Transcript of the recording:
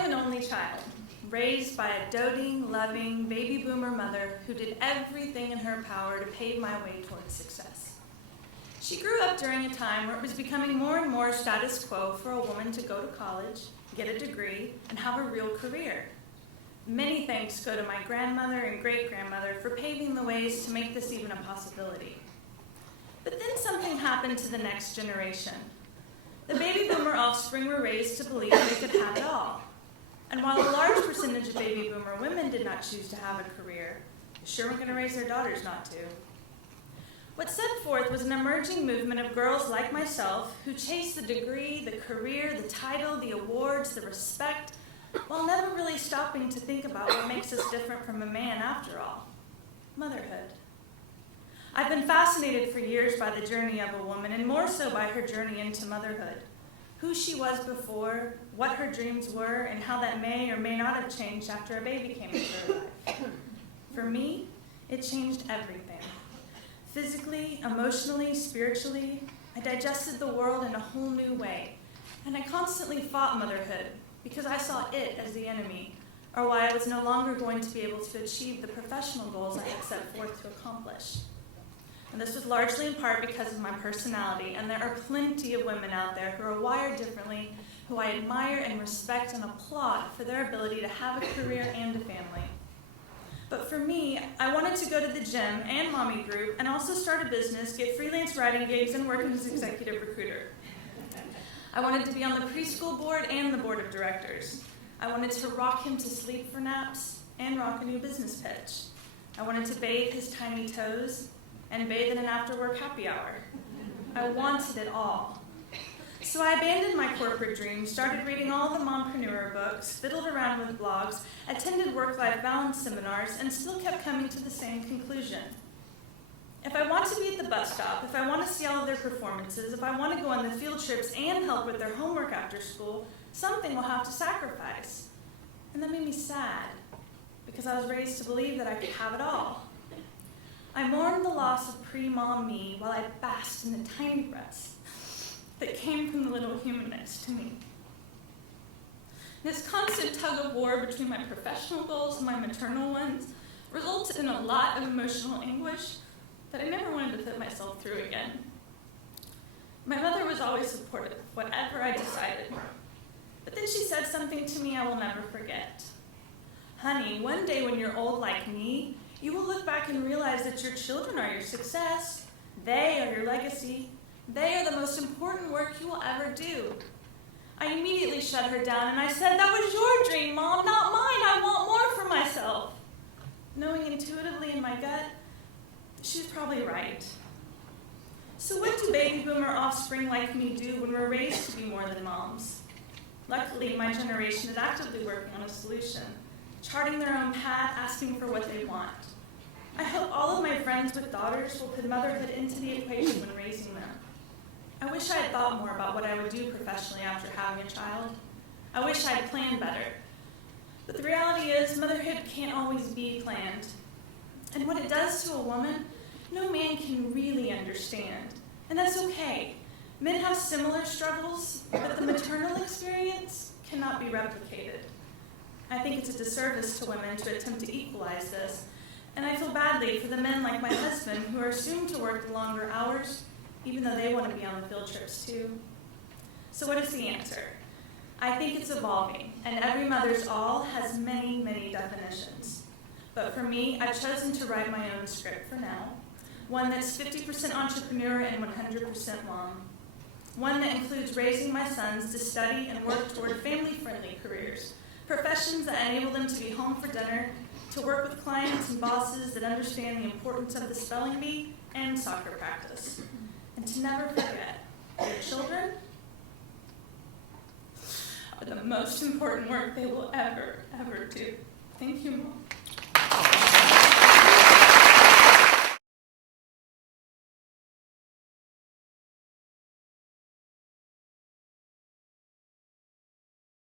am an only child, raised by a doting, loving, baby boomer mother who did everything in her power to pave my way towards success. She grew up during a time where it was becoming more and more status quo for a woman to go to college, get a degree, and have a real career. Many thanks go to my grandmother and great-grandmother for paving the ways to make this even a possibility. But then something happened to the next generation. The baby boomer offspring were raised to believe they could have it all. And while a large percentage of baby boomer women did not choose to have a career, they sure weren't going to raise their daughters not to. What set forth was an emerging movement of girls like myself who chased the degree, the career, the title, the awards, the respect, while never really stopping to think about what makes us different from a man after all: motherhood. I've been fascinated for years by the journey of a woman, and more so by her journey into motherhood. Who she was before, what her dreams were, and how that may or may not have changed after a baby came into her life. For me, it changed everything. Physically, emotionally, spiritually, I digested the world in a whole new way, and I constantly fought motherhood because I saw it as the enemy, or why I was no longer going to be able to achieve the professional goals I had set forth to accomplish. And this was largely in part because of my personality, and there are plenty of women out there who are wired differently, who I admire and respect and applaud for their ability to have a career and a family. But for me, I wanted to go to the gym and mommy group and also start a business, get freelance writing gigs, and work as executive recruiter. I wanted to be on the preschool board and the board of directors. I wanted to rock him to sleep for naps and rock a new business pitch. I wanted to bathe his tiny toes and bathe in an after-work happy hour. I wanted it all. So I abandoned my corporate dreams, started reading all the mompreneur books, fiddled around with blogs, attended work-life balance seminars, and still kept coming to the same conclusion. If I want to be at the bus stop, if I want to see all of their performances, if I want to go on the field trips and help with their homework after school, something will have to sacrifice. And that made me sad, because I was raised to believe that I could have it all. I mourned the loss of pre-mom me while I basked in the tiny breaths that came from the little human next to me. This constant tug of war between my professional goals and my maternal ones resulted in a lot of emotional anguish that I never wanted to put myself through again. My mother was always supportive, whatever I decided. But then she said something to me I will never forget. Honey, one day when you're old like me, you will look back and realize that your children are your success. They are your legacy. They are the most important work you will ever do. I immediately shut her down and I said, that was your dream, Mom, not mine. I want more for myself. Knowing intuitively in my gut, she was probably right. So what do baby boomer offspring like me do when we're raised to be more than moms? Luckily, my generation is actively working on a solution, charting their own path, asking for what they want. I hope all of my friends with daughters will put motherhood into the equation when raising them. I wish I had thought more about what I would do professionally after having a child. I wish I had planned better. But the reality is, motherhood can't always be planned. And what it does to a woman, no man can really understand. And that's okay. Men have similar struggles, but the maternal experience cannot be replicated. I think it's a disservice to women to attempt to equalize this, and I feel badly for the men like my husband who are assumed to work the longer hours, even though they want to be on the field trips too. So what is the answer? I think it's evolving, and every mother's all has many, many definitions. But for me, I've chosen to write my own script for now, one that's 50% entrepreneur and 100% mom. One that includes raising my sons to study and work toward family-friendly careers, professions that enable them to be home for dinner, to work with clients and bosses that understand the importance of the spelling bee and soccer practice. And to never forget, their children are the most important work they will ever do. Thank you, Mom.